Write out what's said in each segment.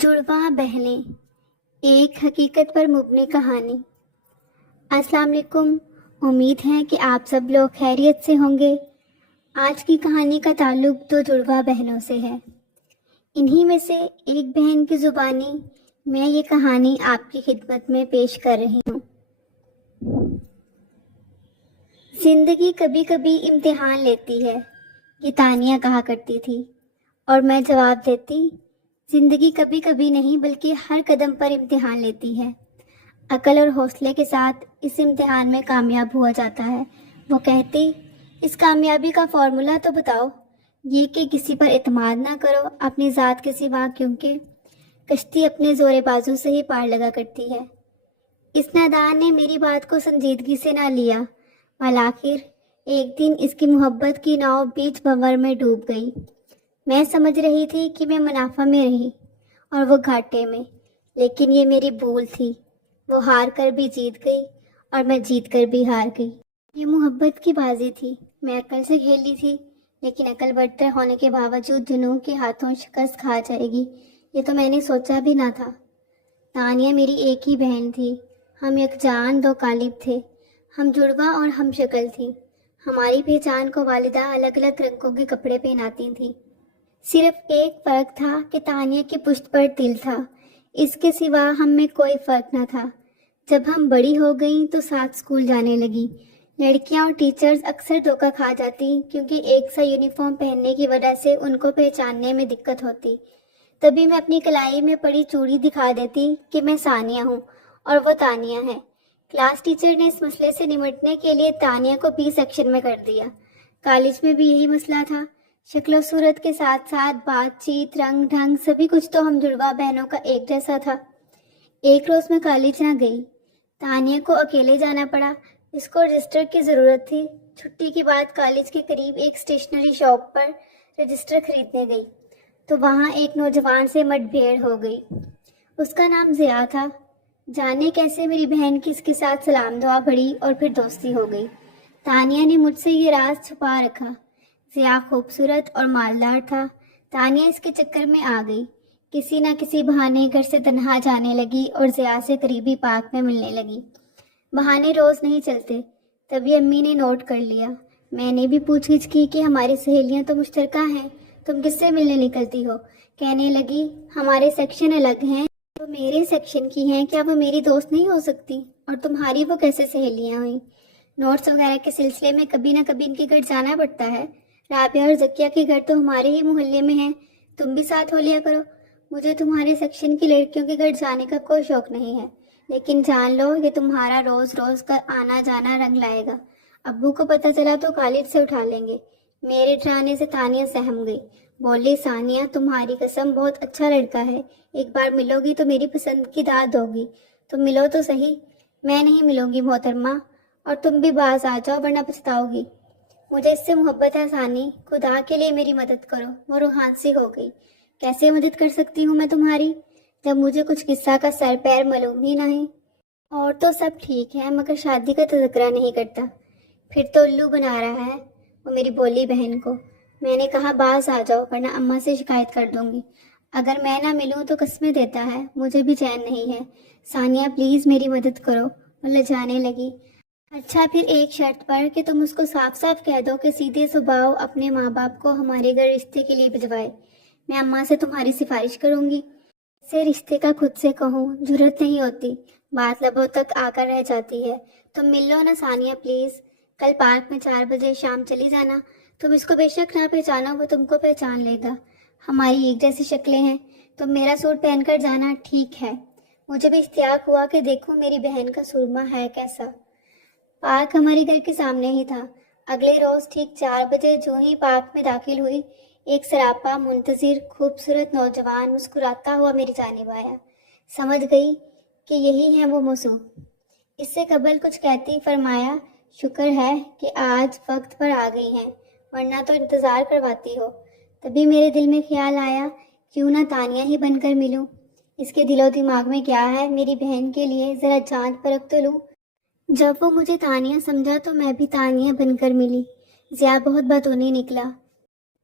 جڑواں بہنیں، ایک حقیقت پر مبنی کہانی۔ السلام علیکم، امید ہے کہ آپ سب لوگ خیریت سے ہوں گے۔ آج کی کہانی کا تعلق دو جڑواں بہنوں سے ہے۔ انہی میں سے ایک بہن کی زبانی میں یہ کہانی آپ کی خدمت میں پیش کر رہی ہوں۔ زندگی کبھی کبھی امتحان لیتی ہے، یہ تانیہ کہا کرتی تھی، اور میں جواب دیتی، زندگی کبھی کبھی نہیں بلکہ ہر قدم پر امتحان لیتی ہے۔ عقل اور حوصلے کے ساتھ اس امتحان میں کامیاب ہوا جاتا ہے۔ وہ کہتی، اس کامیابی کا فارمولا تو بتاؤ۔ یہ کہ کسی پر اعتماد نہ کرو اپنی ذات کے سوا، کیونکہ کشتی اپنے زور بازو سے ہی پار لگا کرتی ہے۔ اس نادان نے میری بات کو سنجیدگی سے نہ لیا، بالآخر ایک دن اس کی محبت کی ناؤ بیچ بھنور میں ڈوب گئی۔ میں سمجھ رہی تھی کہ میں منافع میں رہی اور وہ گھاٹے میں، لیکن یہ میری بھول تھی۔ وہ ہار کر بھی جیت گئی اور میں جیت کر بھی ہار گئی۔ یہ محبت کی بازی تھی، میں عقل سے کھیلی تھی، لیکن عقل برتر ہونے کے باوجود جنون کے ہاتھوں شکست کھا جائے گی، یہ تو میں نے سوچا بھی نہ تھا۔ تانیہ میری ایک ہی بہن تھی، ہم یکجان دو قالب تھے، ہم جڑواں اور ہم شکل تھی۔ ہماری پہچان کو والدہ الگ الگ رنگوں کے کپڑے پہناتی تھی۔ صرف ایک فرق تھا کہ تانیہ کی پشت پر دل تھا، اس کے سوا ہم میں کوئی فرق نہ تھا۔ جب ہم بڑی ہو گئیں تو ساتھ اسکول جانے لگی۔ لڑکیاں اور ٹیچرز اکثر دھوکہ کھا جاتی کیونکہ ایک سا یونیفارم پہننے کی وجہ سے ان کو پہچاننے میں دقت ہوتی۔ تبھی میں اپنی کلائی میں پڑی چوڑی دکھا دیتی کہ میں ثانیہ ہوں اور وہ تانیہ ہے۔ کلاس ٹیچر نے اس مسئلے سے نمٹنے کے لیے تانیہ کو بی سیکشن میں کر دیا۔ کالج میں بھی یہی مسئلہ تھا۔ شکل و صورت کے ساتھ ساتھ بات چیت، رنگ ڈھنگ، سبھی کچھ تو ہم جڑواں بہنوں کا ایک جیسا تھا۔ ایک روز میں کالج نہ گئی، تانیہ کو اکیلے جانا پڑا، اس کو رجسٹر کی ضرورت تھی۔ چھٹی کے بعد کالج کے قریب ایک اسٹیشنری شاپ پر رجسٹر خریدنے گئی تو وہاں ایک نوجوان سے مٹ بھیڑ ہو گئی۔ اس کا نام ضیاء تھا۔ جانے کیسے میری بہن کی اس کے ساتھ سلام دعا بڑھی اور پھر دوستی ہو گئی۔ تانیہ نے مجھ سے یہ راز چھپا رکھا۔ ضیاء خوبصورت اور مالدار تھا۔ تانیہ اس کے چکر میں آ گئی، کسی نہ کسی بہانے گھر سے تنہا جانے لگی اور ضیاء سے قریبی پارک میں ملنے لگی۔ بہانے روز نہیں چلتے، تبھی امی نے نوٹ کر لیا۔ میں نے بھی پوچھ گچھ کی کہ ہماری سہیلیاں تو مشترکہ ہیں، تم کس سے ملنے نکلتی ہو؟ کہنے لگی، ہمارے سیکشن الگ ہیں، وہ میرے سیکشن کی ہیں، کیا وہ میری دوست نہیں ہو سکتی؟ اور تمہاری وہ کیسے سہیلیاں ہوئیں؟ نوٹس وغیرہ کے سلسلے میں کبھی نہ کبھی ان کے گھر جانا پڑتا ہے۔ رابعہ اور زکیہ کے گھر تو ہمارے ہی محلے میں ہیں، تم بھی ساتھ ہو لیا کرو۔ مجھے تمہارے سیکشن کی لڑکیوں کے گھر جانے کا کوئی شوق نہیں ہے، لیکن جان لو یہ تمہارا روز روز کا آنا جانا رنگ لائے گا۔ ابو کو پتہ چلا تو کالج سے اٹھا لیں گے۔ میرے ڈرانے سے تانیہ سہم گئی، بولی، ثانیہ تمہاری قسم بہت اچھا لڑکا ہے، ایک بار ملو گی تو میری پسند کی داد ہوگی، تم ملو تو صحیح۔ میں نہیں ملوں گی محترمہ، اور تم بھی باز آ جاؤ ورنہ پچھتاؤ گی۔ مجھے اس سے محبت ہے ثانی، خدا کے لیے میری مدد کرو۔ وہ روحان سی ہو گئی، کیسے مدد کر سکتی ہوں میں تمہاری جب مجھے کچھ قصہ کا سر پیر معلوم ہی نہیں؟ اور تو سب ٹھیک ہے مگر شادی کا تذکرہ نہیں کرتا، پھر تو الو بنا رہا ہے۔ وہ میری بولی بہن کو۔ میں نے کہا باز آ جاؤ ورنہ اماں سے شکایت کر دوں گی۔ اگر میں نہ ملوں تو قسمیں دیتا ہے، مجھے بھی چین نہیں ہے۔ ثانیہ پلیز میری مدد کرو۔ وہ لجانے لگی۔ اچھا پھر ایک شرط پر کہ تم اس کو صاف صاف کہہ دو کہ سیدھے صبح اپنے ماں باپ کو ہمارے گھر رشتے کے لیے بھجوائے۔ میں اماں سے تمہاری سفارش کروں گی۔ اسے رشتے کا خود سے کہوں جرأت نہیں ہوتی، بات لبوں تک آ کر رہ جاتی ہے۔ تم مل لو نا ثانیہ پلیز، کل پارک میں 4 بجے شام چلی جانا۔ تم اس کو بے شک نہ پہچانو، وہ تم کو پہچان لے گا۔ ہماری ایک جیسی شکلیں ہیں، تم میرا سوٹ پہن کر جانا، ٹھیک ہے؟ مجھے بھی اشتیاق ہوا کہ دیکھوں میری بہن کا سرما ہے کیسا۔ پارک ہمارے گھر کے سامنے ہی تھا۔ اگلے روز ٹھیک 4 بجے جو ہی پارک میں داخل ہوئی، ایک سراپا منتظر خوبصورت نوجوان مسکراتا ہوا میری جانب آیا۔ سمجھ گئی کہ یہی ہے وہ موضوع۔ اس سے قبل کچھ کہتی فرمایا، شکر ہے کہ آج وقت پر آ گئی ہیں، ورنہ تو انتظار کرواتی ہو۔ تبھی میرے دل میں خیال آیا، کیوں نہ تانیہ ہی بن کر ملوں۔ اس کے دل و دماغ میں کیا ہے میری بہن کے لیے، ذرا جانچ پرکھ تو لوں۔ جب وہ مجھے تانیہ سمجھا تو میں بھی تانیہ بن کر ملی۔ ضیاء بہت بدعنی نکلا۔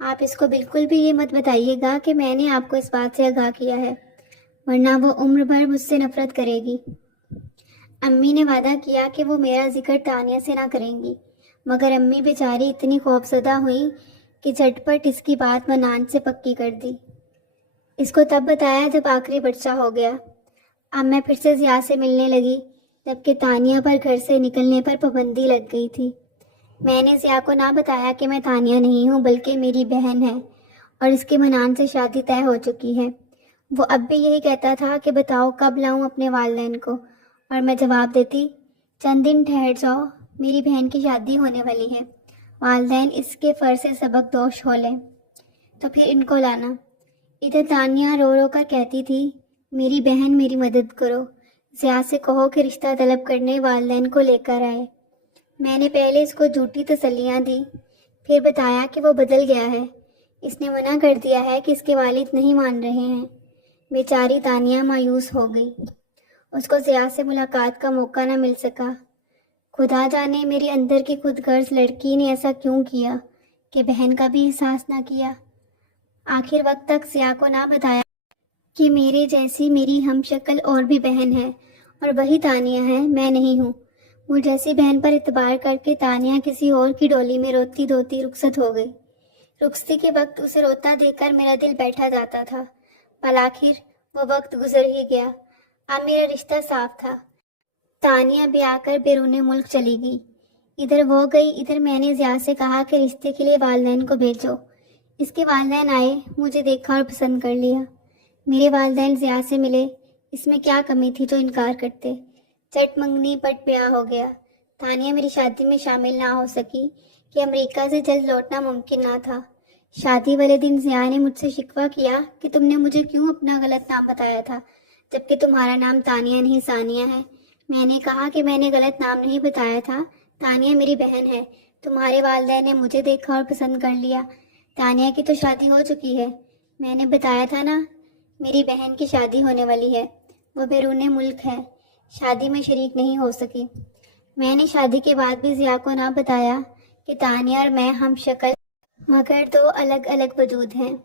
آپ اس کو بالکل بھی یہ مت بتائیے گا کہ میں نے آپ کو اس بات سے آگاہ کیا ہے، ورنہ وہ عمر بھر مجھ سے نفرت کرے گی۔ امی نے وعدہ کیا کہ وہ میرا ذکر تانیہ سے نہ کریں گی، مگر امی بیچاری اتنی خوفزدہ ہوئی کہ جھٹ پٹ اس کی بات منان سے پکی کر دی۔ اس کو تب بتایا جب آخری بچہ ہو گیا۔ اب میں پھر سے ضیاء سے ملنے لگی، جبکہ تانیہ پر گھر سے نکلنے پر پابندی لگ گئی تھی۔ میں نے ضیاء کو نہ بتایا کہ میں تانیہ نہیں ہوں بلکہ میری بہن ہے اور اس کے منان سے شادی طے ہو چکی ہے۔ وہ اب بھی یہی کہتا تھا کہ بتاؤ کب لاؤں اپنے والدین کو، اور میں جواب دیتی چند دن ٹھہر جاؤ، میری بہن کی شادی ہونے والی ہے، والدین اس کے فر سے سبق دوش ہو لیں تو پھر ان کو لانا۔ ادھر تانیہ رو رو کر کہتی تھی میری بہن میری مدد کرو، ضیاء سے کہو کہ رشتہ طلب کرنے والدین کو لے کر آئے۔ میں نے پہلے اس کو جھوٹی تسلیاں دی، پھر بتایا کہ وہ بدل گیا ہے، اس نے منع کر دیا ہے کہ اس کے والد نہیں مان رہے ہیں۔ بیچاری تانیہ مایوس ہو گئی، اس کو ضیاء سے ملاقات کا موقع نہ مل سکا۔ خدا جانے میری اندر کی خود غرض لڑکی نے ایسا کیوں کیا کہ بہن کا بھی احساس نہ کیا۔ آخر وقت تک ضیاء کو نہ بتایا کہ میرے جیسی میری ہم شکل اور بھی بہن ہے، اور وہی تانیہ ہے، میں نہیں ہوں۔ مجھ جیسی بہن پر اعتبار کر کے تانیہ کسی اور کی ڈولی میں روتی دھوتی رخصت ہو گئی۔ رخصتی کے وقت اسے روتا دیکھ کر میرا دل بیٹھا جاتا تھا، بالآخر وہ وقت گزر ہی گیا۔ اب میرا رشتہ صاف تھا۔ تانیہ بھی آ کر بیرون ملک چلی گئی، ادھر وہ گئی، ادھر میں نے ضیاء سے کہا کہ رشتے کے لیے والدین کو بھیجو۔ اس کے والدین آئے، مجھے دیکھا اور پسند کر لیا۔ میرے والدین ضیاء سے ملے، اس میں کیا کمی تھی جو انکار کرتے۔ چٹ منگنی پٹ بیاہ ہو گیا۔ تانیہ میری شادی میں شامل نہ ہو سکی کہ امریکہ سے جلد لوٹنا ممکن نہ تھا۔ شادی والے دن ضیاء نے مجھ سے شکوہ کیا کہ تم نے مجھے کیوں اپنا غلط نام بتایا تھا، جبکہ تمہارا نام تانیہ نہیں ثانیہ ہے۔ میں نے کہا کہ میں نے غلط نام نہیں بتایا تھا، تانیہ میری بہن ہے، تمہارے والدین نے مجھے دیکھا اور پسند کر لیا۔ تانیہ کی تو شادی ہو چکی ہے، میں نے بتایا تھا نا، میری بہن کی شادی ہونے والی ہے، وہ بیرون ملک ہے، شادی میں شریک نہیں ہو سکی۔ میں نے شادی کے بعد بھی ضیاء کو نہ بتایا کہ تانیہ اور میں ہم شکل مگر دو الگ الگ وجود ہیں۔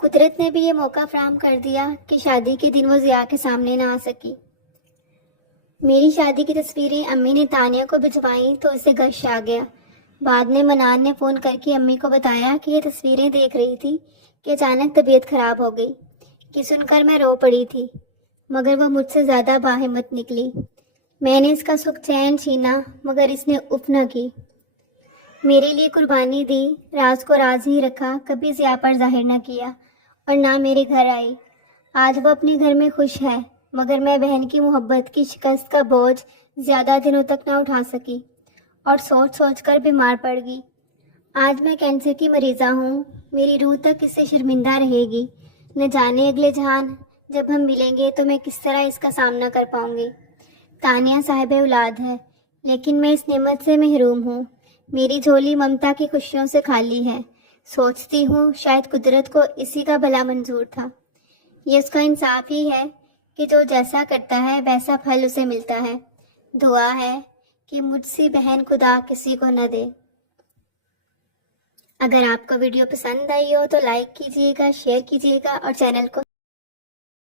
قدرت نے بھی یہ موقع فراہم کر دیا کہ شادی کے دن وہ ضیاء کے سامنے نہ آ سکی۔ میری شادی کی تصویریں امی نے تانیہ کو بھجوائیں تو اسے غش آ گیا۔ بعد میں منان نے فون کر کے امی کو بتایا کہ یہ تصویریں دیکھ رہی تھی کہ اچانک طبیعت خراب ہو گئی، کہ سن کر میں رو پڑی تھی، مگر وہ مجھ سے زیادہ باہمت نکلی۔ میں نے اس کا سکھ چین چھینا مگر اس نے اف نہ کی، میرے لیے قربانی دی، راز کو راز ہی رکھا، کبھی ضیاء پر ظاہر نہ کیا، اور نہ میرے گھر آئی۔ آج وہ اپنے گھر میں خوش ہے، مگر میں بہن کی محبت کی شکست کا بوجھ زیادہ دنوں تک نہ اٹھا سکی اور سوچ سوچ کر بیمار پڑ گئی۔ آج میں کینسر کی مریضہ ہوں، میری روح تک اس سے شرمندہ رہے گی۔ نہ جانے اگلے جہان جب ہم ملیں گے تو میں کس طرح اس کا سامنا کر پاؤں گی۔ تانیہ صاحب اولاد ہے، لیکن میں اس نعمت سے محروم ہوں، میری جھولی ممتا کی خوشیوں سے خالی ہے۔ سوچتی ہوں شاید قدرت کو اسی کا بھلا منظور تھا۔ یہ اس کا انصاف ہی ہے کہ جو جیسا کرتا ہے ویسا پھل اسے ملتا ہے۔ دعا ہے کہ مجھ سی بہن خدا کسی کو نہ دے۔ اگر آپ کو ویڈیو پسند آئی ہو تو لائک کیجیے گا، شیئر کیجیے گا اور چینل کو